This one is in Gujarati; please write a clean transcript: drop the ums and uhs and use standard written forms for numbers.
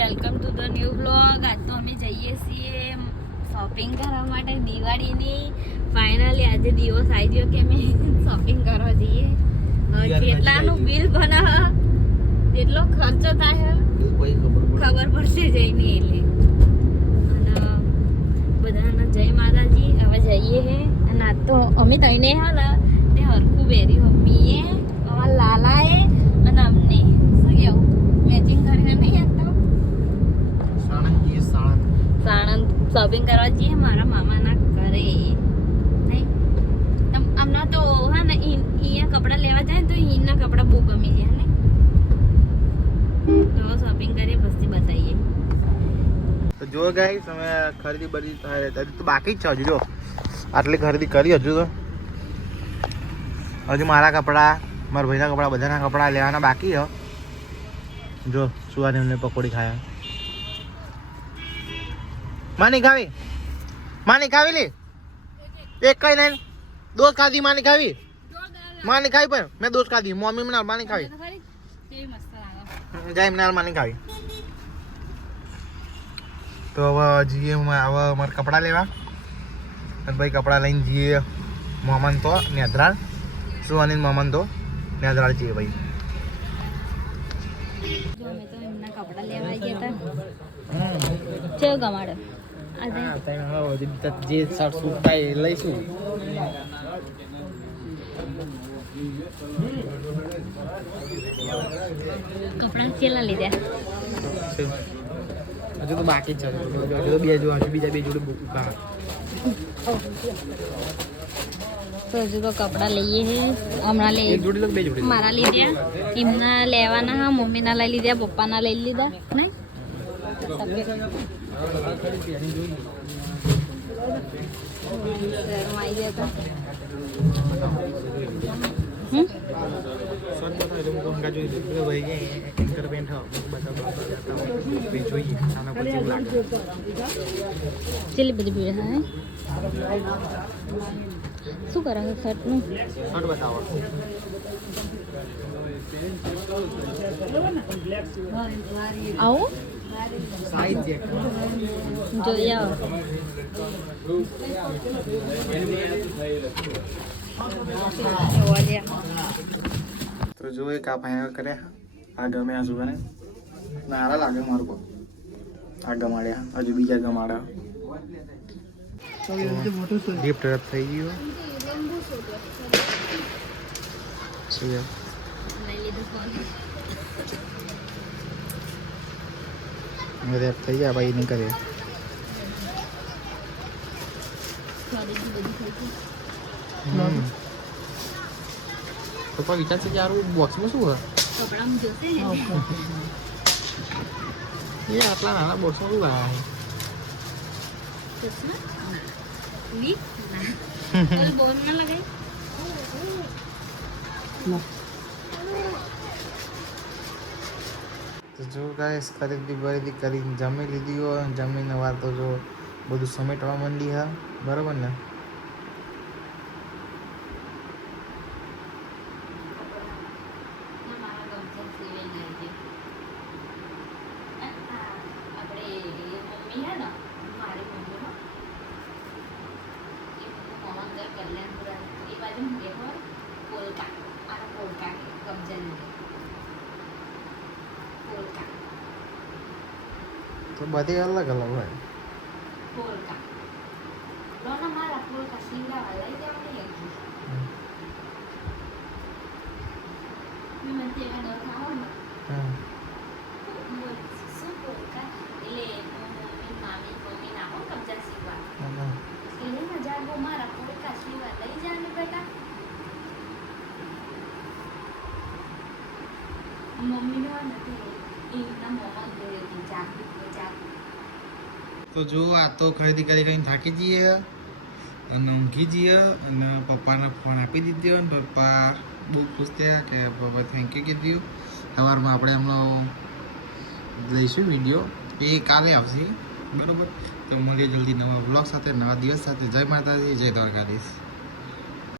Welcome to the new vlog. આજ તો અમે જઈએ છીએ શોપિંગ કરવા માટે દિવાળીની. ફાઇનલી આજે દિવસ આવી ગયો કે અમે શોપિંગ કરવા જઈએ. જેટલાનું બિલ બને તેટલો ખર્ચો થાય ખબર પડશે જઈને એટલે. અને બધાના જય માતાજી. હવે જઈએ હે અને આજ તો અમે તઈને હા ને તે હરખું પહેર્યું મમ્મીએ, અમારા લાલાએ અને અમને શું કેવું મેચિંગ કરીને નહીં આપતા. સાણંદ શોપિંગ કરવા જઈએ મારા મામાના ઘરે. નહીં હમણાં તો હા ને અહીંયા કપડાં લેવા જાય તો અહીંના કપડાં બહુ ગમી જાય ને. તો શોપિંગ કરીએ પછી બતાવીએ. તો જો ગાઈસ અમે ખરીદી બધી હજુ તો બાકી જ છે. હજુ જો આટલી ખરીદી કરી હજુ તો હજુ મારા કપડાં મારા ભાઈના કપડાં બધાના કપડાં લેવાના બાકી છે. જો સુવાની એમને પકોડી ખાયા. માની ખાવી લે એક કઈ નહીં દોસ્ત ખાધી માની ખાવી પણ મેં દોસ્ત ખાધી મમ્મી મને માની ખાવી જાય એમને માની ખાવી. તો હવે જઈએ હવે અમારે કપડાં લેવા અને ભાઈ કપડાં લઈને જઈએ મોમન તો નેદરાળ સુવાની મોમન તો નેદરાળ જઈએ ભાઈ. અમે તો એમના કપડાં લેવા ગયા હતા. ચેવ ગમાડો જે શર્ટ સૂટ થાય એ લઈશું. કપડાં ચેલા લીધા હજુ તો બાકી જ છે. હજુ તો બીજા બે જોડે બહાર. તો હજુ તો કપડાં લઈએ છે હમણાં લઈ મારા લીધા એમના લેવાના હા મમ્મીના લઈ લીધા પપ્પાના લઈ લીધા નહીં. ચેલી બધી ભીડ હા શું કરે છે શર્ટનું આવો જોઈ આવો. તો જો એક આ ફાઈનલ કર્યા આ ગમે આ સુવાને નારા લાગે મારું કો આ ગમાડ્યા હજુ બીજા ગમાડ્યા. ગિફ્ટ રદ થઈ ગયું રેપ થઈ ગયા ભાઈ નહીં કરે. પપ્પા વિચારશે કે યાર બોક્સમાં શું હોય આટલા નાના બોક્સમાં શું લાયા તો જો ગાઈસ ખરીદી કરીને જમી લીધી હોય જમીને વાર તો જો બધું સમેટવા માંડી હા બરાબર ને. તો બધી અલગ અલગ હોય. તો જો આ તો ખરીદી કરીને થાકી જઈએ અને ઊંઘી જઈએ અને પપ્પાને ફોન આપી દીધો અને પપ્પા બહુ ખુશ થયા કે પપ્પા થેન્ક યુ કીધું. સવારમાં આપણે હમણાં લઈશું વિડીયો એ કાલે આવશે બરાબર. તો મળીએ જલ્દી નવા વ્લોગ સાથે નવા દિવસ સાથે. જય માતાજી જય દ્વારકાધીશ.